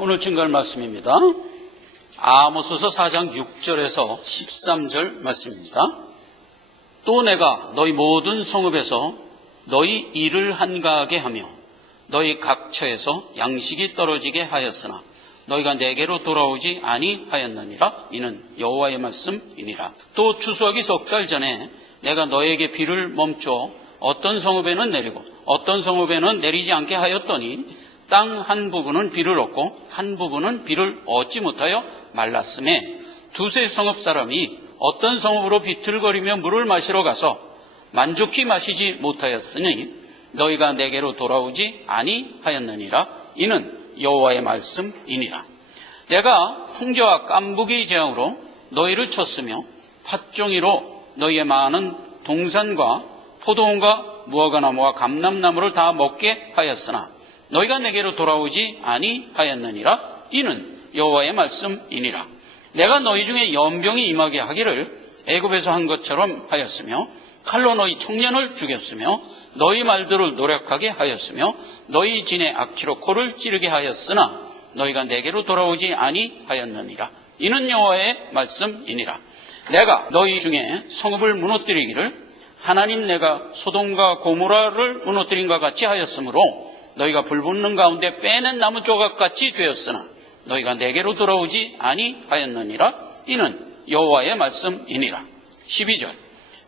오늘 증거할 말씀입니다. 아모스서 4장 6절에서 13절 말씀입니다. 또 내가 너희 모든 성읍에서 너희 일을 한가하게 하며 너희 각처에서 양식이 떨어지게 하였으나 너희가 내게로 돌아오지 아니하였느니라. 이는 여호와의 말씀이니라. 또 추수하기 석 달 전에 내가 너에게 비를 멈춰 어떤 성읍에는 내리고 어떤 성읍에는 내리지 않게 하였더니 땅 한 부분은 비를 얻고 한 부분은 비를 얻지 못하여 말랐음에 두세 성읍 사람이 어떤 성읍으로 비틀거리며 물을 마시러 가서 만족히 마시지 못하였으니 너희가 내게로 돌아오지 아니하였느니라. 이는 여호와의 말씀이니라. 내가 풍겨와 깐부기 재앙으로 너희를 쳤으며 팥종이로 너희의 많은 동산과 포도원과 무화과나무와 감람나무를 다 먹게 하였으나 너희가 내게로 돌아오지 아니하였느니라. 이는 여호와의 말씀이니라. 내가 너희 중에 연병이 임하게 하기를 애굽에서 한 것처럼 하였으며 칼로 너희 청년을 죽였으며 너희 말들을 노력하게 하였으며 너희 진의 악취로 코를 찌르게 하였으나 너희가 내게로 돌아오지 아니하였느니라. 이는 여호와의 말씀이니라. 내가 너희 중에 성읍을 무너뜨리기를 하나님 내가 소돔과 고모라를 무너뜨린 것 같이 하였으므로 너희가 불붙는 가운데 빼낸 나무 조각같이 되었으나 너희가 내게로 돌아오지 아니하였느니라. 이는 여호와의 말씀이니라. 12절.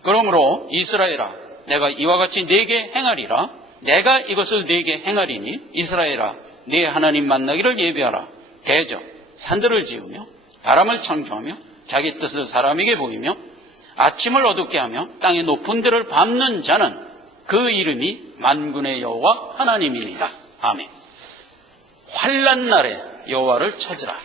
그러므로 이스라엘아, 내가 이와 같이 네게 행하리라. 내가 이것을 네게 행하리니 이스라엘아, 네 하나님 만나기를 예비하라. 대저 산들을 지으며 바람을 창조하며 자기 뜻을 사람에게 보이며 아침을 어둡게 하며 땅의 높은 데를 밟는 자는 그 이름이 만군의 여호와 하나님이니라. 아멘. 환난 날에 여호와를 찾으라.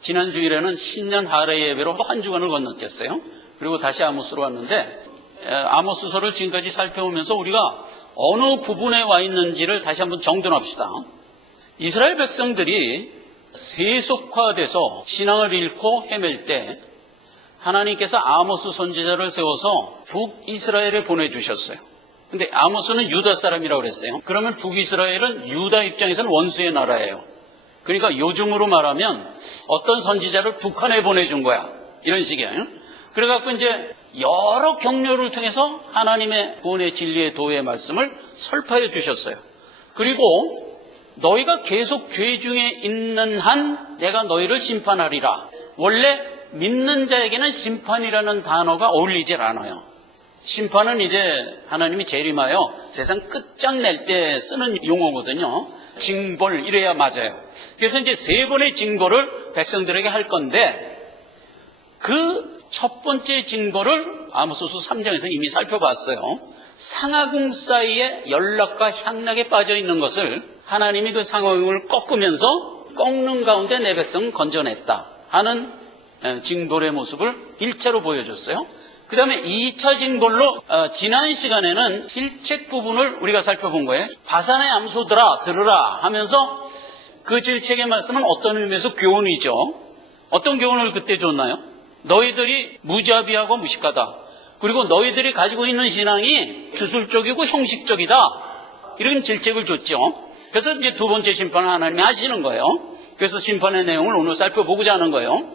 지난 주일에는 신년 하례 예배로 한 주간을 건너뛰었어요. 그리고 다시 아모스로 왔는데 아모스서를 지금까지 살펴보면서 우리가 어느 부분에 와 있는지를 다시 한번 정돈합시다. 이스라엘 백성들이 세속화돼서 신앙을 잃고 헤맬 때 하나님께서 아모스 선지자를 세워서 북이스라엘에 보내주셨어요. 근데 아모스는 유다 사람이라고 그랬어요. 그러면 북이스라엘은 유다 입장에서는 원수의 나라예요. 그러니까 요즘으로 말하면 어떤 선지자를 북한에 보내준 거야. 이런 식이에요. 그래갖고 이제 여러 경로를 통해서 하나님의 구원의 진리의 도의 말씀을 설파해 주셨어요. 그리고 너희가 계속 죄 중에 있는 한 내가 너희를 심판하리라. 원래 믿는 자에게는 심판이라는 단어가 어울리질 않아요. 심판은 이제 하나님이 재림하여 세상 끝장낼 때 쓰는 용어거든요. 징벌 이래야 맞아요. 그래서 이제 세 번의 징벌을 백성들에게 할 건데 그 첫 번째 징벌을 아모스서 3장에서 이미 살펴봤어요. 상하궁 사이에 연락과 향락에 빠져 있는 것을 하나님이 그 상하궁을 꺾으면서 꺾는 가운데 내 백성은 건져냈다 하는 징벌의 모습을 1차로 보여줬어요. 그 다음에 2차 징벌로 지난 시간에는 필책 부분을 우리가 살펴본 거예요. 바산의 암소들아 들으라 하면서 그 질책의 말씀은 어떤 의미에서 교훈이죠. 어떤 교훈을 그때 줬나요? 너희들이 무자비하고 무식하다. 그리고 너희들이 가지고 있는 신앙이 주술적이고 형식적이다. 이런 질책을 줬죠. 그래서 이제 두 번째 심판을 하나님이 하시는 거예요. 그래서 심판의 내용을 오늘 살펴보고자 하는 거예요.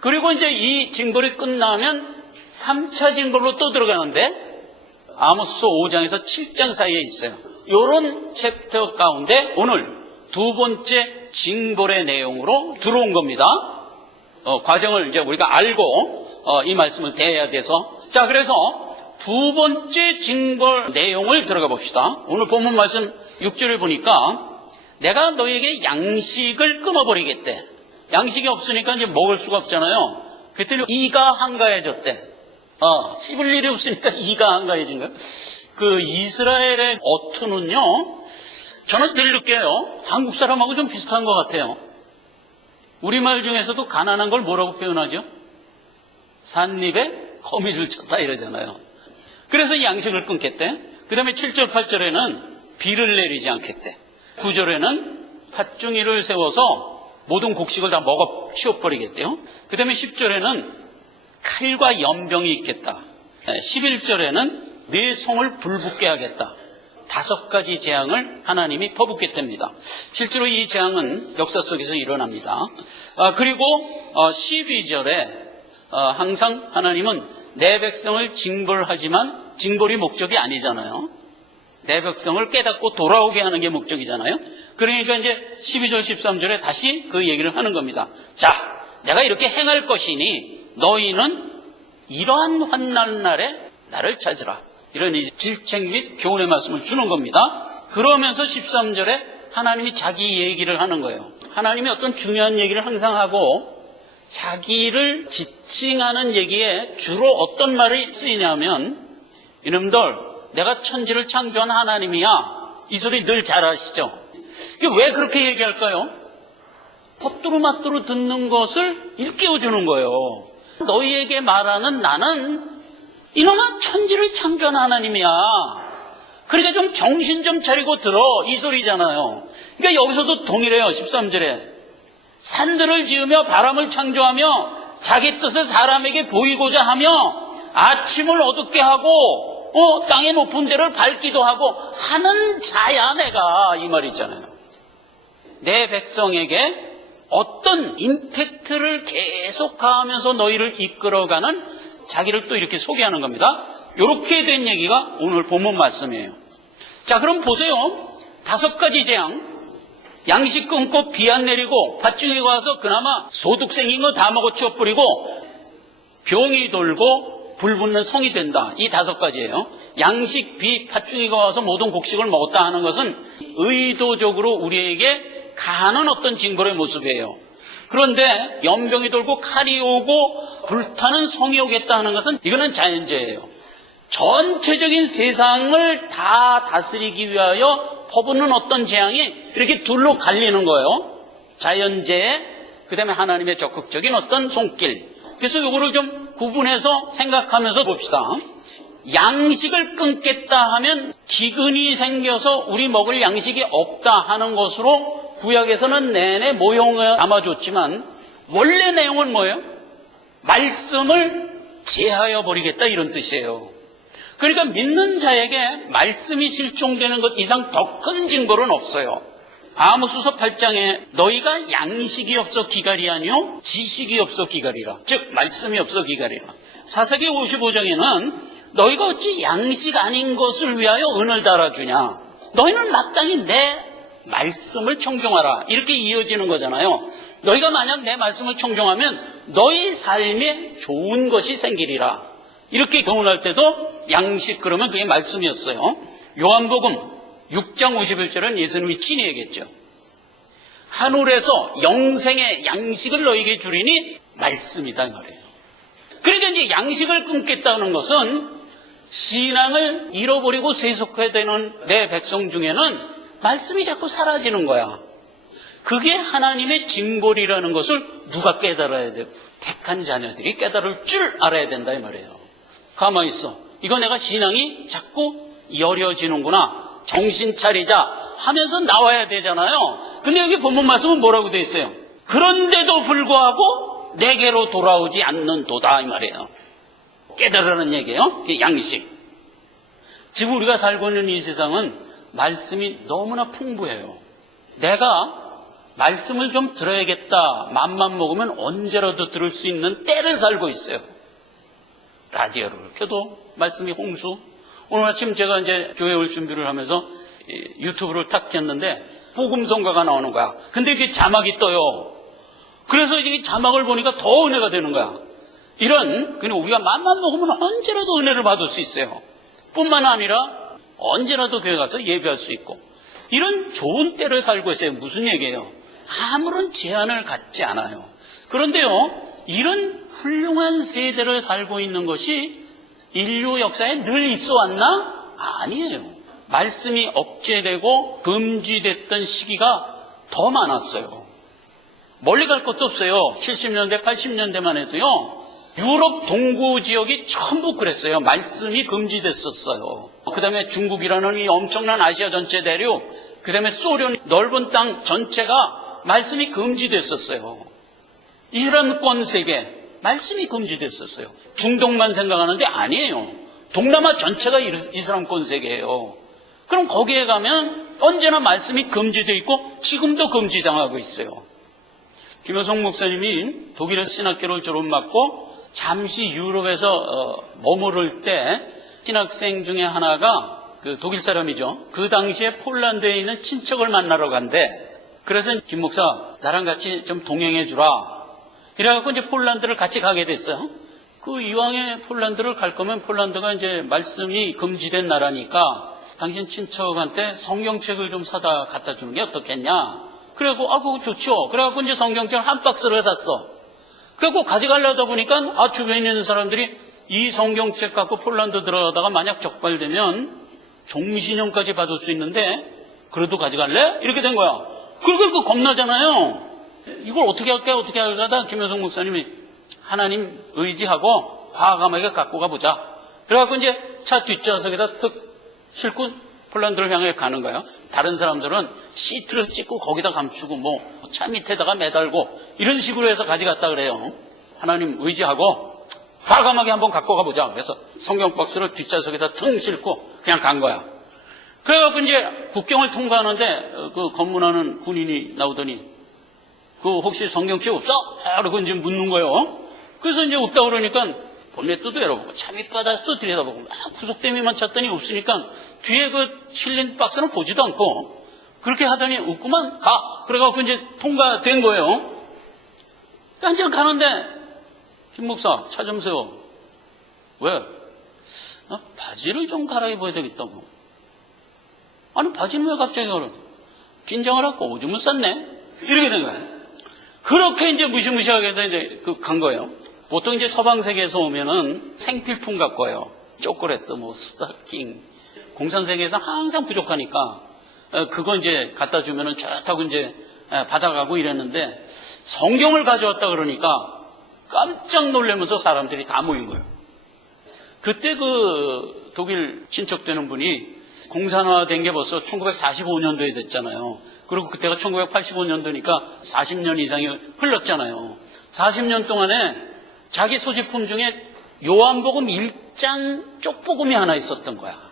그리고 이제 이 징벌이 끝나면 3차 징벌로 또 들어가는데 아모스서 5장에서 7장 사이에 있어요. 이런 챕터 가운데 오늘 두 번째 징벌의 내용으로 들어온 겁니다. 과정을 이제 우리가 알고 이 말씀을 대해야 돼서 자 그래서 두 번째 징벌 내용을 들어가 봅시다. 오늘 본문 말씀 6절을 보니까 내가 너에게 양식을 끊어버리겠대. 양식이 없으니까 이제 먹을 수가 없잖아요. 그랬더니 이가 한가해졌대. 씹을 일이 없으니까 이가 한가해진 거예요. 그 이스라엘의 어투는요, 저는 늘 느껴요. 한국 사람하고 좀 비슷한 것 같아요. 우리말 중에서도 가난한 걸 뭐라고 표현하죠? 산입에 거미줄 쳤다 이러잖아요. 그래서 양식을 끊겠대. 그 다음에 7절 8절에는 비를 내리지 않겠대. 9절에는 팥종이를 세워서 모든 곡식을 다 먹어 치워버리겠대요. 그 다음에 10절에는 칼과 연병이 있겠다. 11절에는 네 성을 불붙게 하겠다. 5가지 재앙을 하나님이 퍼붓겠답니다. 실제로 이 재앙은 역사 속에서 일어납니다. 그리고 12절에 항상 하나님은 내 백성을 징벌하지만 징벌이 목적이 아니잖아요. 내 백성을 깨닫고 돌아오게 하는 게 목적이잖아요. 그러니까 이제 12절 13절에 다시 그 얘기를 하는 겁니다. 자, 내가 이렇게 행할 것이니 너희는 이러한 환난 날에 나를 찾으라. 이런 질책 및 교훈의 말씀을 주는 겁니다. 그러면서 13절에 하나님이 자기 얘기를 하는 거예요. 하나님이 어떤 중요한 얘기를 항상 하고 자기를 지칭하는 얘기에 주로 어떤 말이 쓰이냐면, 이놈들 내가 천지를 창조한 하나님이야. 이 소리 늘 잘 아시죠? 왜 그렇게 얘기할까요? 헛두루마뚜루 듣는 것을 일깨워주는 거예요. 너희에게 말하는 나는 이놈아 천지를 창조한 하나님이야. 그러니까 좀 정신 좀 차리고 들어, 이 소리잖아요. 그러니까 여기서도 동일해요. 13절에 산들을 지으며 바람을 창조하며 자기 뜻을 사람에게 보이고자 하며 아침을 어둡게 하고 땅의 높은 데를 밝기도 하고 하는 자야 내가, 이 말이 있잖아요. 내 백성에게 어떤 임팩트를 계속 가하면서 너희를 이끌어가는 자기를 또 이렇게 소개하는 겁니다. 이렇게 된 얘기가 오늘 본문 말씀이에요. 자, 그럼 보세요. 5가지 재앙. 양식 끊고 비 안 내리고 밭중이가 와서 그나마 소득생긴 거 다 먹어 치워버리고 병이 돌고 불 붙는 성이 된다. 이 5가지예요. 양식, 비, 팥중이가 와서 모든 곡식을 먹었다 하는 것은 의도적으로 우리에게 가하는 어떤 징벌의 모습이에요. 그런데 연병이 돌고 칼이 오고 불타는 성이 오겠다 하는 것은 이거는 자연재해예요. 전체적인 세상을 다 다스리기 위하여 퍼붓는 어떤 재앙이 이렇게 둘로 갈리는 거예요. 자연재해, 그 다음에 하나님의 적극적인 어떤 손길. 그래서 이거를 좀 구분해서 생각하면서 봅시다. 양식을 끊겠다 하면 기근이 생겨서 우리 먹을 양식이 없다 하는 것으로 구약에서는 내내 모형을 담아줬지만 원래 내용은 뭐예요? 말씀을 제하여 버리겠다, 이런 뜻이에요. 그러니까 믿는 자에게 말씀이 실종되는 것 이상 더 큰 징벌은 없어요. 아모스서 8장에 너희가 양식이 없어 기갈이하니요 지식이 없어 기갈이라, 즉 말씀이 없어 기갈이라. 사사기 55장에는 너희가 어찌 양식 아닌 것을 위하여 은을 달아주냐, 너희는 마땅히 내 말씀을 청종하라, 이렇게 이어지는 거잖아요. 너희가 만약 내 말씀을 청종하면 너희 삶에 좋은 것이 생기리라, 이렇게 교훈할 때도 양식 그러면 그게 말씀이었어요. 요한복음 6장 51절은 예수님이 친히 얘기했죠. 하늘에서 영생의 양식을 너희에게 주리니 말씀이다, 이 말이에요. 그러니까 이제 양식을 끊겠다는 것은 신앙을 잃어버리고 세속화되는 되는 내 백성 중에는 말씀이 자꾸 사라지는 거야. 그게 하나님의 징벌이라는 것을 누가 깨달아야 돼요? 택한 자녀들이 깨달을 줄 알아야 된다, 이 말이에요. 가만히 있어. 이거 내가 신앙이 자꾸 여려지는구나, 정신 차리자 하면서 나와야 되잖아요. 근데 여기 본문 말씀은 뭐라고 되어 있어요? 그런데도 불구하고 내게로 돌아오지 않는도다, 이 말이에요. 깨달으라는 얘기예요. 양식. 지금 우리가 살고 있는 이 세상은 말씀이 너무나 풍부해요. 내가 말씀을 좀 들어야겠다 맘만 먹으면 언제라도 들을 수 있는 때를 살고 있어요. 라디오를 켜도 말씀이 홍수. 오늘 아침 제가 이제 교회 올 준비를 하면서 유튜브를 탁 켰는데 복음성가가 나오는 거야. 근데 이게 자막이 떠요. 그래서 이게 자막을 보니까 더 은혜가 되는 거야. 이런, 그냥 우리가 맘만 먹으면 언제라도 은혜를 받을 수 있어요. 뿐만 아니라 언제라도 교회 가서 예배할 수 있고, 이런 좋은 때를 살고 있어요. 무슨 얘기예요? 아무런 제한을 갖지 않아요. 그런데요, 이런 훌륭한 세대를 살고 있는 것이 인류 역사에 늘 있어 왔나? 아니에요. 말씀이 억제되고 금지됐던 시기가 더 많았어요. 멀리 갈 것도 없어요. 70년대, 80년대만 해도요, 유럽 동구 지역이 전부 그랬어요. 말씀이 금지됐었어요. 그 다음에 중국이라는 이 엄청난 아시아 전체 대륙, 그 다음에 소련 넓은 땅 전체가 말씀이 금지됐었어요. 이슬람권 세계, 말씀이 금지됐었어요. 중동만 생각하는데 아니에요. 동남아 전체가 이슬람권 세계예요. 그럼 거기에 가면 언제나 말씀이 금지되어 있고 지금도 금지당하고 있어요. 김효성 목사님이 독일에서 신학교를 졸업받고 잠시 유럽에서 머무를 때 신학생 중에 하나가 그 독일 사람이죠. 그 당시에 폴란드에 있는 친척을 만나러 간대. 그래서 김 목사 나랑 같이 좀 동행해 주라. 이래갖고 이제 폴란드를 같이 가게 됐어요. 그 이왕에 폴란드를 갈 거면 폴란드가 이제 말씀이 금지된 나라니까 당신 친척한테 성경책을 좀 사다 갖다 주는 게 어떻겠냐. 그래갖고 그거 좋죠. 그래갖고 이제 성경책을 한 박스를 샀어. 그래갖고 가져가려다 보니까 주변에 있는 사람들이 이 성경책 갖고 폴란드 들어가다가 만약 적발되면 종신형까지 받을 수 있는데 그래도 가져갈래? 이렇게 된 거야. 그러니까 겁나잖아요. 이걸 어떻게 할까 김효성 목사님이 하나님 의지하고 과감하게 갖고 가보자. 그래갖고 이제 차 뒷좌석에다 툭 싣고 폴란드를 향해 가는 거예요. 다른 사람들은 시트를 찍고 거기다 감추고 뭐 차 밑에다가 매달고 이런 식으로 해서 가져갔다 그래요. 하나님 의지하고 과감하게 한번 갖고 가보자. 그래서 성경 박스를 뒷좌석에다 퉁 싣고 그냥 간 거야. 그래갖고 이제 국경을 통과하는데 그 검문하는 군인이 나오더니 그 혹시 성경책 없어? 그러고 이제 묻는 거예요. 그래서 이제 없다 그러니까 본넷도 열어보고 차 밑바닥도 들여다보고 막 구석대미만 찾더니 없으니까 뒤에 그 실린 박스는 보지도 않고 그렇게 하더니 없구만 가. 그래갖고 이제 통과된 거예요. 한참 가는데 김 목사 차 좀 세워. 왜? 바지를 좀 갈아입어야 되겠다고. 아니 바지는 왜 갑자기 갈아? 긴장을 하고 오줌을 쌌네. 이렇게 된 거예요. 그렇게 이제 무시무시하게 해서 이제 간 거예요. 보통 이제 서방 세계에서 오면은 생필품 갖고 와요. 초콜릿, 뭐 스타킹. 공산 세계에서 항상 부족하니까 그거 이제 갖다 주면은 좋다고 이제 받아가고 이랬는데 성경을 가져왔다 그러니까 깜짝 놀라면서 사람들이 다 모인 거예요. 그때 그 독일 친척되는 분이 공산화된 게 벌써 1945년도에 됐잖아요. 그리고 그때가 1985년도니까 40년 이상이 흘렀잖아요. 40년 동안에 자기 소지품 중에 요한복음 1장 쪽복음이 하나 있었던 거야.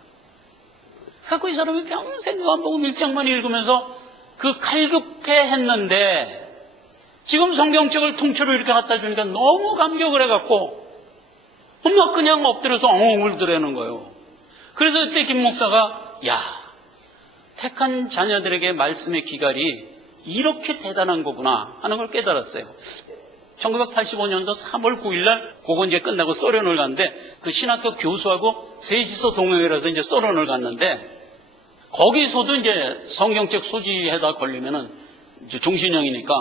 그래서 이 사람이 평생 요한복음 1장만 읽으면서 그 칼급해 했는데 지금 성경책을 통째로 이렇게 갖다 주니까 너무 감격을 해갖고 막 그냥 엎드려서 엉엉 울더라는 거예요. 그래서 그때 김 목사가 택한 자녀들에게 말씀의 기갈이 이렇게 대단한 거구나 하는 걸 깨달았어요. 1985년도 3월 9일 날 그거 이제 끝나고 소련을 갔는데 그 신학교 교수하고 셋이서 동행을 해서 이제 소련을 갔는데 거기서도 이제 성경책 소지에다 걸리면은 이제 종신형이니까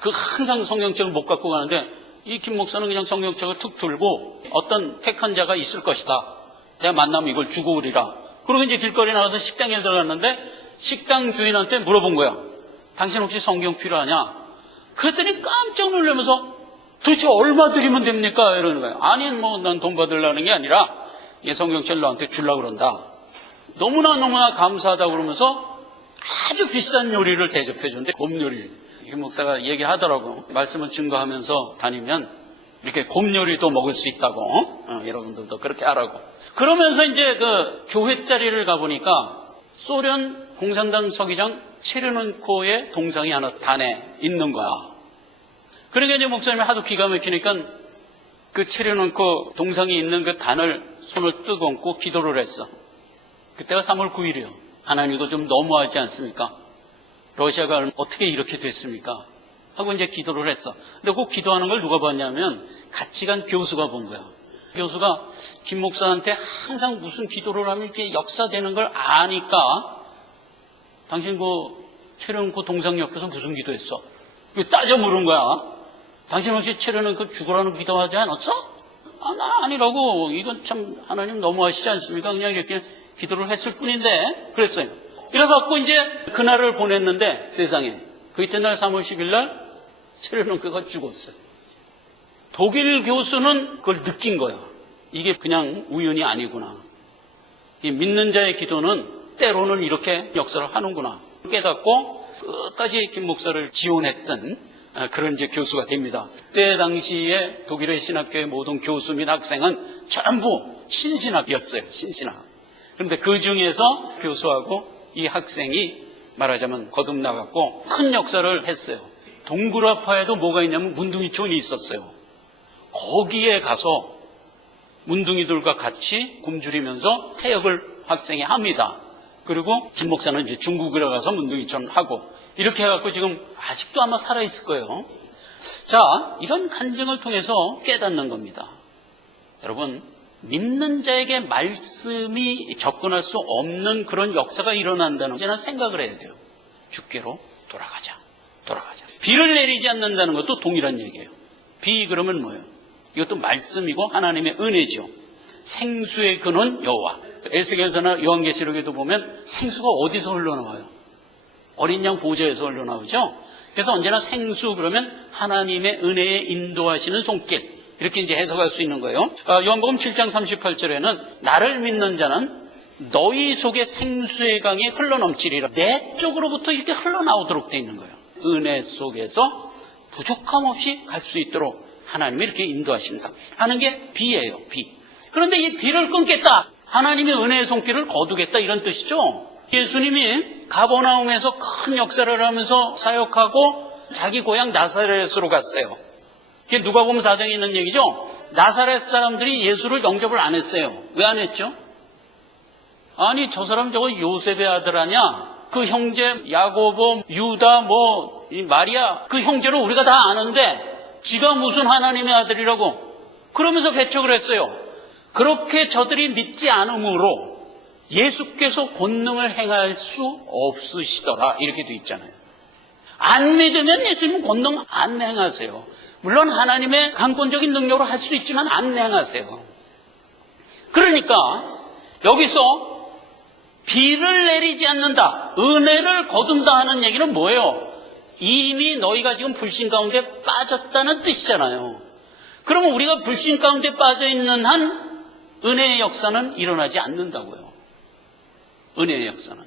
그 항상 성경책을 못 갖고 가는데 이 김 목사는 그냥 성경책을 툭 들고 어떤 택한 자가 있을 것이다. 내가 만나면 이걸 주고 오리라. 그리고 이제 길거리 나가서 식당에 들어갔는데 식당 주인한테 물어본 거야. 당신 혹시 성경 필요하냐? 그랬더니 깜짝 놀라면서 도대체 얼마 드리면 됩니까? 이러는 거예요. 아니 뭐 난 돈 받으려는 게 아니라 이 성경책을 너한테 주려고 그런다. 너무나 감사하다 그러면서 아주 비싼 요리를 대접해 주는데 곰요리. 김 목사가 얘기하더라고. 말씀을 증거하면서 다니면 이렇게 곰요리도 먹을 수 있다고. 여러분들도 그렇게 하라고. 그러면서 이제 그 교회 자리를 가보니까 소련 공산당 서기장 체르논코의 동상이 하나 단에 있는 거야. 그러니까 이제 목사님이 하도 기가 막히니까 그 체르논코 동상이 있는 그 단을 손을 뜨거얹고 기도를 했어. 그때가 3월 9일이요. 하나님 이거 좀 너무하지 않습니까? 러시아가 어떻게 이렇게 됐습니까? 하고 이제 기도를 했어. 근데 그 기도하는 걸 누가 봤냐면 같이 간 교수가 본 거야. 교수가 김 목사한테 항상 무슨 기도를 하면 이렇게 역사되는 걸 아니까 당신 그 체르논코 동상 옆에서 무슨 기도했어? 따져 물은 거야. 당신 혹시 체르논코 죽으라는 기도하지 않았어? 난 아니라고. 이건 참 하나님 너무하시지 않습니까? 그냥 이렇게 기도를 했을 뿐인데 그랬어요. 이래갖고 이제 그날을 보냈는데 세상에 그 이튿날 3월 10일 날 체르논코가 죽었어요. 독일 교수는 그걸 느낀 거야. 이게 그냥 우연이 아니구나. 이 믿는 자의 기도는 때로는 이렇게 역사를 하는구나. 깨닫고 끝까지 김 목사를 지원했던 그런 이제 교수가 됩니다. 그때 당시에 독일의 신학교의 모든 교수 및 학생은 전부 신신학이었어요. 신신학. 그런데 그 중에서 교수하고 이 학생이 말하자면 거듭나갔고 큰 역사를 했어요. 동굴아파에도 뭐가 있냐면 문둥이촌이 있었어요. 거기에 가서 문둥이들과 같이 굶주리면서 타역을 학생이 합니다. 그리고 김 목사는 이제 중국에 가서 문둥이촌 하고 이렇게 해갖고 지금 아직도 아마 살아있을 거예요. 자, 이런 간증을 통해서 깨닫는 겁니다. 여러분, 믿는 자에게 말씀이 접근할 수 없는 그런 역사가 일어난다는 저는 생각을 해야 돼요. 주께로 돌아가자. 비를 내리지 않는다는 것도 동일한 얘기예요. 비 그러면 뭐예요? 이것도 말씀이고 하나님의 은혜죠. 생수의 근원 여호와. 에스겔서나 요한계시록에도 보면 생수가 어디서 흘러나와요? 어린 양 보좌에서 흘러나오죠. 그래서 언제나 생수 그러면 하나님의 은혜에 인도하시는 손길, 이렇게 이제 해석할 수 있는 거예요. 요한복음 7장 38절에는 나를 믿는 자는 너희 속에 생수의 강이 흘러넘치리라. 내 쪽으로부터 이렇게 흘러나오도록 돼 있는 거예요. 은혜 속에서 부족함 없이 갈 수 있도록 하나님이 이렇게 인도하신다 하는 게 비예요. 비. 그런데 이 비를 끊겠다, 하나님의 은혜의 손길을 거두겠다, 이런 뜻이죠. 예수님이 가버나움에서 큰 역사를 하면서 사역하고 자기 고향 나사렛으로 갔어요. 이게 누가복음 4장에 있는 얘기죠. 나사렛 사람들이 예수를 영접을 안 했어요. 왜 안 했죠? 아니, 저 사람 저거 요셉의 아들 아냐? 그 형제 야고보, 유다, 마리아, 그 형제를 우리가 다 아는데 지가 무슨 하나님의 아들이라고 그러면서 배척을 했어요. 그렇게 저들이 믿지 않으므로 예수께서 권능을 행할 수 없으시더라, 이렇게 돼 있잖아요. 안 믿으면 예수님은 권능 안 행하세요. 물론 하나님의 강권적인 능력으로 할 수 있지만 안 행하세요. 그러니까 여기서 비를 내리지 않는다, 은혜를 거둔다 하는 얘기는 뭐예요? 이미 너희가 지금 불신 가운데 빠졌다는 뜻이잖아요. 그러면 우리가 불신 가운데 빠져있는 한 은혜의 역사는 일어나지 않는다고요. 은혜의 역사는.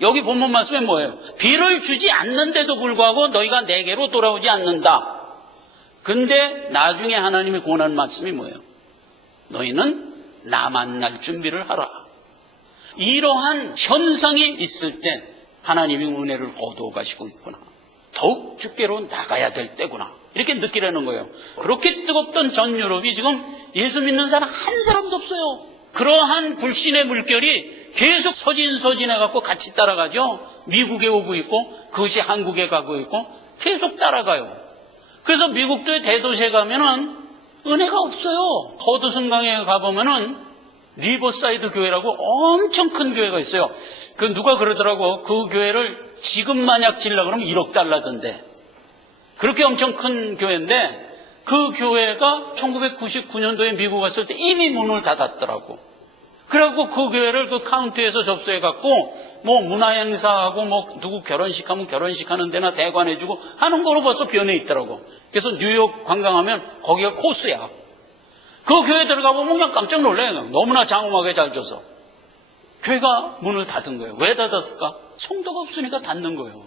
여기 본문 말씀에 뭐예요? 비를 주지 않는데도 불구하고 너희가 내게로 돌아오지 않는다. 근데 나중에 하나님이 권하는 말씀이 뭐예요? 너희는 나 만날 준비를 하라. 이러한 현상이 있을 때 하나님이 은혜를 거두어 가시고 있구나. 더욱 주께로 나가야 될 때구나. 이렇게 느끼라는 거예요. 그렇게 뜨겁던 전 유럽이 지금 예수 믿는 사람 한 사람도 없어요. 그러한 불신의 물결이 계속 서진해갖고 같이 따라가죠. 미국에 오고 있고 그것이 한국에 가고 있고 계속 따라가요. 그래서 미국도의 대도시에 가면은 은혜가 없어요. 허드슨강에 가보면은 리버사이드 교회라고 엄청 큰 교회가 있어요. 그 누가 그러더라고. 그 교회를 지금 만약 지으려고 그러면 1억 달러던데. 그렇게 엄청 큰 교회인데 그 교회가 1999년도에 미국 갔을 때 이미 문을 닫았더라고. 그래갖고 그 교회를 그 카운티에서 접수해갖고 문화행사하고 누구 결혼식하면 결혼식 하는 데나 대관해주고 하는 거로 벌써 변해 있더라고. 그래서 뉴욕 관광하면 거기가 코스야. 그 교회 들어가 보면 그냥 깜짝 놀래요. 너무나 장엄하게 잘 줘서. 교회가 문을 닫은 거예요. 왜 닫았을까? 성도가 없으니까 닫는 거예요.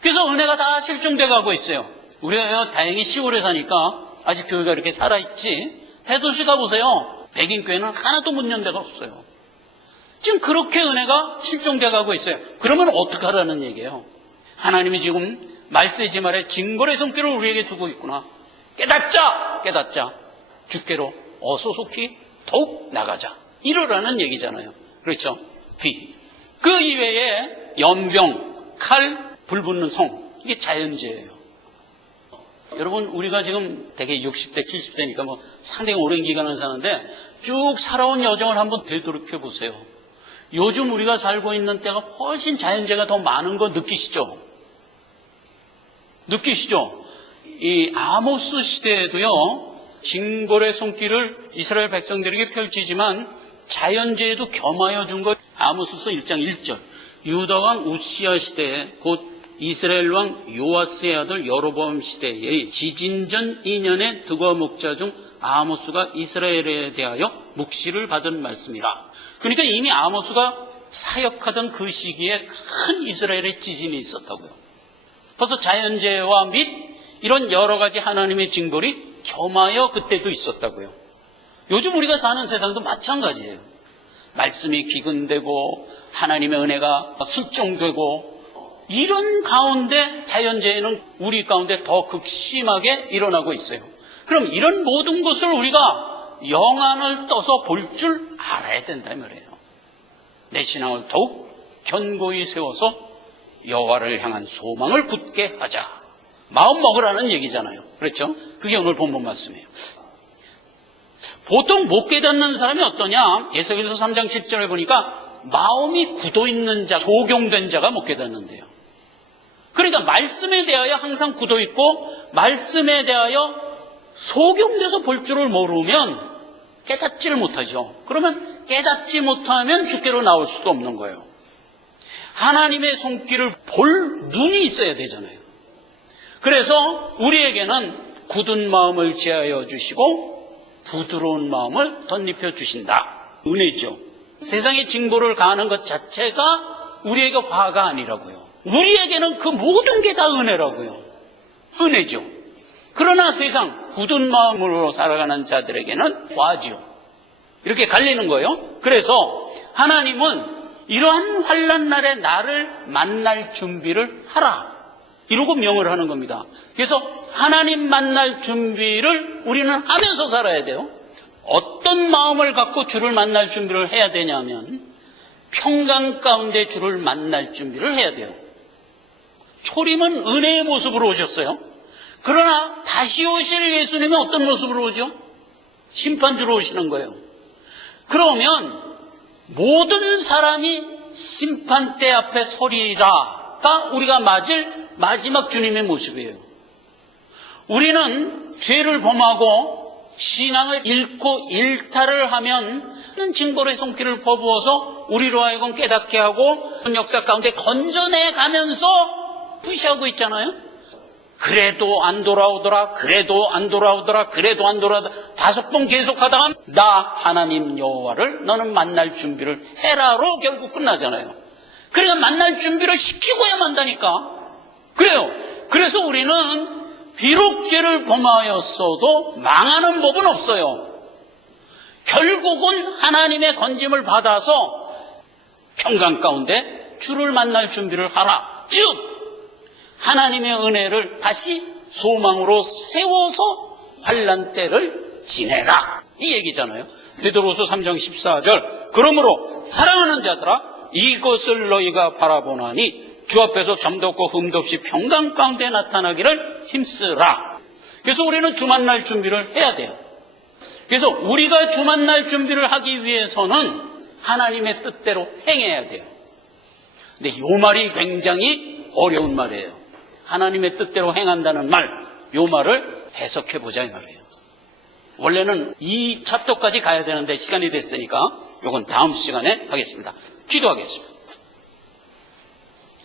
그래서 은혜가 다 실종돼 가고 있어요. 우리가 다행히 시골에 사니까 아직 교회가 이렇게 살아있지. 대도시 가보세요. 백인 교회는 하나도 문 연 데가 없어요. 지금 그렇게 은혜가 실종돼 가고 있어요. 그러면 어떻게 하라는 얘기예요? 하나님이 지금 말세지 말에 징벌의 손길을 우리에게 주고 있구나. 깨닫자. 주께로 어소속히 더욱 나가자. 이러라는 얘기잖아요. 그렇죠? 비. 그 이외에 연병, 칼, 불붙는 성. 이게 자연재해예요. 여러분, 우리가 지금 대개 60대, 70대니까 상당히 오랜 기간을 사는데 쭉 살아온 여정을 한번 되돌이켜 보세요. 요즘 우리가 살고 있는 때가 훨씬 자연재해가 더 많은 거 느끼시죠? 이 아모스 시대에도요, 징벌의 손길을 이스라엘 백성들에게 펼치지만 자연재해도 겸하여 준 것. 아모스서 1장 1절. 유다 왕 우시아 시대에 곧 이스라엘 왕 요아스의 아들 여로보암 시대의 지진전 2년에 득와 목자 중 아모스가 이스라엘에 대하여 묵시를 받은 말씀이라. 그러니까 이미 아모스가 사역하던 그 시기에 큰 이스라엘의 지진이 있었다고요. 벌써 자연재해와 및 이런 여러 가지 하나님의 징벌이 겸하여 그때도 있었다고요. 요즘 우리가 사는 세상도 마찬가지예요. 말씀이 기근되고 하나님의 은혜가 실종되고 이런 가운데 자연재해는 우리 가운데 더 극심하게 일어나고 있어요. 그럼 이런 모든 것을 우리가 영안을 떠서 볼 줄 알아야 된다 이 말이에요. 내 신앙을 더욱 견고히 세워서 여호와를 향한 소망을 굳게 하자. 마음 먹으라는 얘기잖아요. 그렇죠? 그게 오늘 본문 말씀이에요. 보통 못 깨닫는 사람이 어떠냐? 에스겔서 3장 10절에 보니까 마음이 굳어있는 자, 소경된 자가 못 깨닫는데요. 그러니까 말씀에 대하여 항상 굳어있고 말씀에 대하여 소경돼서 볼 줄을 모르면 깨닫지를 못하죠. 그러면 깨닫지 못하면 주께로 나올 수도 없는 거예요. 하나님의 손길을 볼 눈이 있어야 되잖아요. 그래서 우리에게는 굳은 마음을 제하여 주시고 부드러운 마음을 덧입혀 주신다. 은혜죠. 세상의 징벌을 가하는 것 자체가 우리에게 화가 아니라고요. 우리에게는 그 모든 게 다 은혜라고요. 은혜죠. 그러나 세상 굳은 마음으로 살아가는 자들에게는 화죠. 이렇게 갈리는 거예요. 그래서 하나님은 이러한 환난 날에 나를 만날 준비를 하라. 이러고 명을 하는 겁니다. 그래서 하나님 만날 준비를 우리는 하면서 살아야 돼요. 어떤 마음을 갖고 주를 만날 준비를 해야 되냐면 평강 가운데 주를 만날 준비를 해야 돼요. 초림은 은혜의 모습으로 오셨어요. 그러나 다시 오실 예수님은 어떤 모습으로 오죠? 심판주로 오시는 거예요. 그러면 모든 사람이 심판대 앞에 서리라가 우리가 맞을 마지막 주님의 모습이에요. 우리는 죄를 범하고 신앙을 잃고 일탈을 하면 징벌의 손길을 퍼부어서 우리로 하여금 깨닫게 하고 역사 가운데 건져내 가면서 푸시하고 있잖아요. 그래도 안 돌아오더라, 그래도 안 돌아오더라, 그래도 안 돌아오더라 5번 계속하다가 나 하나님 여호와를 너는 만날 준비를 해라로 결국 끝나잖아요. 그러니까 만날 준비를 시키고야 만다니까. 그래요. 그래서 우리는 비록 죄를 범하였어도 망하는 법은 없어요. 결국은 하나님의 건짐을 받아서 평강 가운데 주를 만날 준비를 하라. 즉 하나님의 은혜를 다시 소망으로 세워서 환난 때를 지내라. 이 얘기잖아요. 베드로서 3장 14절 그러므로 사랑하는 자들아 이것을 너희가 바라보나니 주 앞에서 점도 없고 흠도 없이 평강 가운데 나타나기를 힘쓰라. 그래서 우리는 주 만날 준비를 해야 돼요. 그래서 우리가 주 만날 준비를 하기 위해서는 하나님의 뜻대로 행해야 돼요. 근데 이 말이 굉장히 어려운 말이에요. 하나님의 뜻대로 행한다는 말, 이 말을 해석해보자 이 말이에요. 원래는 이 챕터까지 가야 되는데 시간이 됐으니까 이건 다음 시간에 하겠습니다. 기도하겠습니다.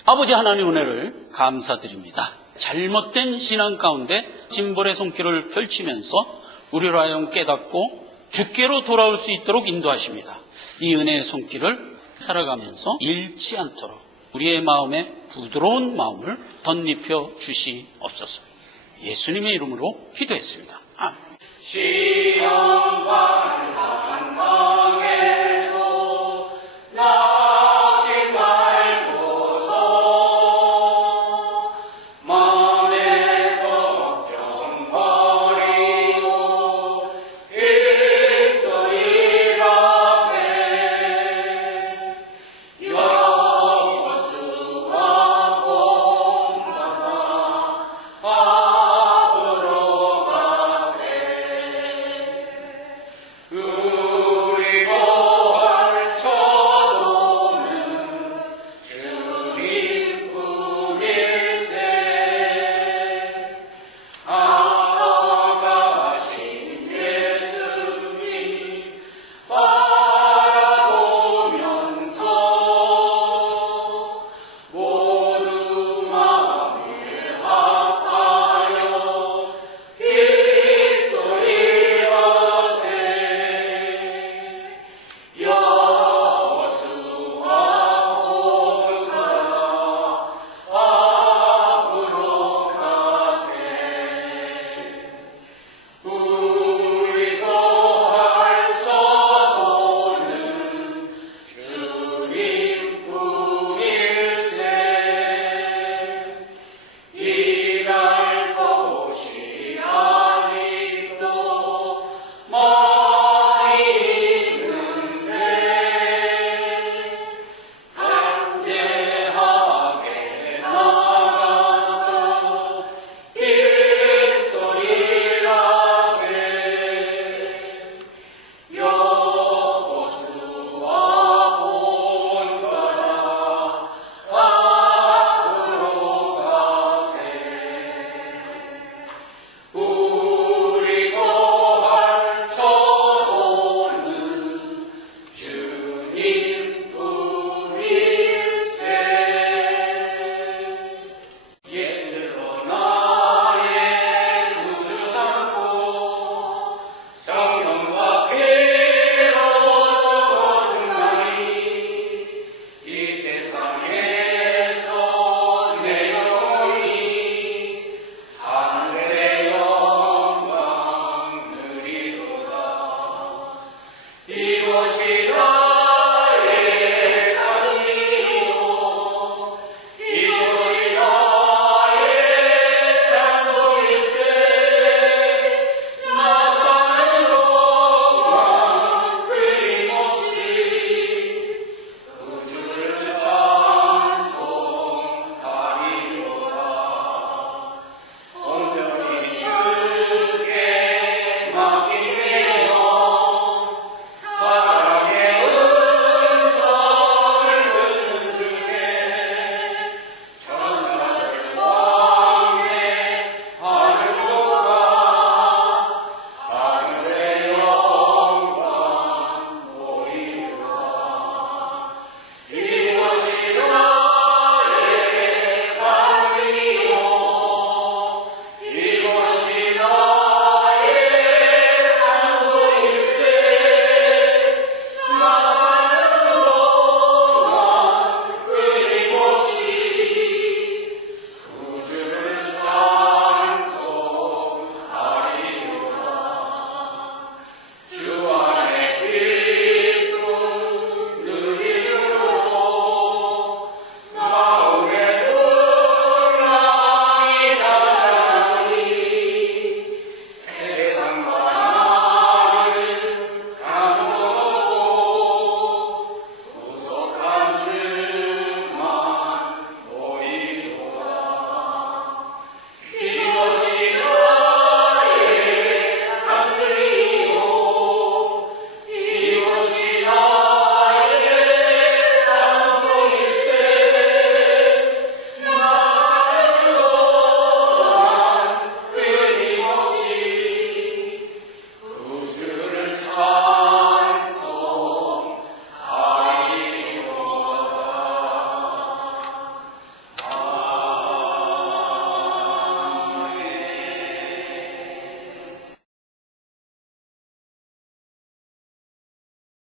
아버지 하나님 은혜를 감사드립니다. 잘못된 신앙 가운데 징벌의 손길을 펼치면서 우리로 하여금 깨닫고 주께로 돌아올 수 있도록 인도하십니다. 이 은혜의 손길을 살아가면서 잃지 않도록 우리의 마음에 부드러운 마음을 덧입혀 주시옵소서. 예수님의 이름으로 기도했습니다. 아멘.